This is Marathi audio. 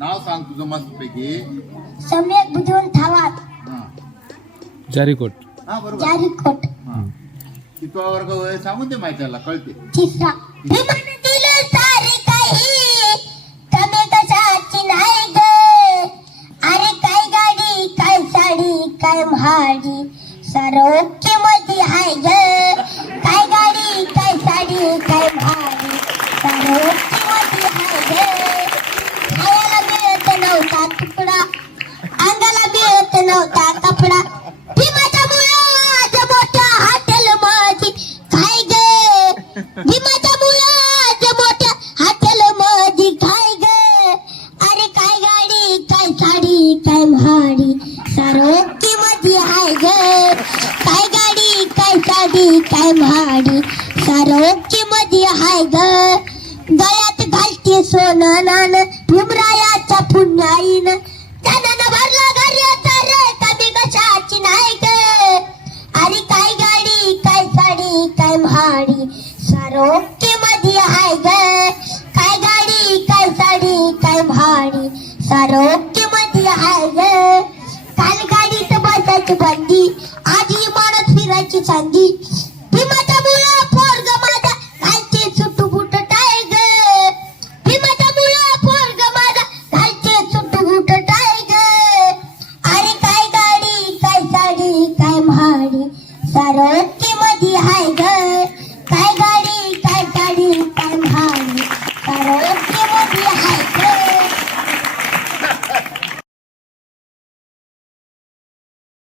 नाव सांग तुझं मस्त पैकी. सम्यक बुद्धवंत थावात. हा जारीकोट. हा बरोबर. जारीकोट. हा कितवा वर्ग होय सांगून दे माहिती त्याला कळते. तिसरा. विमानातील सारे काही कमी कशाची नाही ग. अरे काय गाडी काय साडी काय महाडी सारं मध्ये हाय ग. काय गाडी काय साडी काय महाडी सारं मध्ये हाय ग. खायला मिळत नव्हता तुकडा अंगाला मिळत नव्हता कपडा. भीमाच्या मुळात मोठ्या हॉटेल मध्ये काय ग. भीमाच्या मुळात मोठ्या हॉटेल मध्ये काय ग. अरे काय गाडी काय साडी काय महाडी सारोकी मध्ये हाय ग. काय गाडी काय साडी काय महाडी सारोकी मध्ये हाय ग. गळ्यात घालते सोनं नान भीमरायाच्या पुण्याईन त्यानं भरला घर्याचा रे कमी कशाची नाही ग. अरे काय गाडी काय साडी काय महाडी सारोकी मध्ये हाय ग. काय गाडी काय साडी काय महाडी सारोकी मध्ये हाय ग. काल गाडीत बसायची बंदी आज इमारत फिरायची चांदी. भीमाच्या मुळा पोरग माझा घालते सुटू बुट टाय ग. भीमाच्या मुळा पोरग माझा घालते सुटू बुट टाय ग. अरे काय गाडी काय साडी काय महाडी सारोकी मध्ये हाय ग. काय गाडी काय साडी काय महाडी सारोकी मध्ये हाय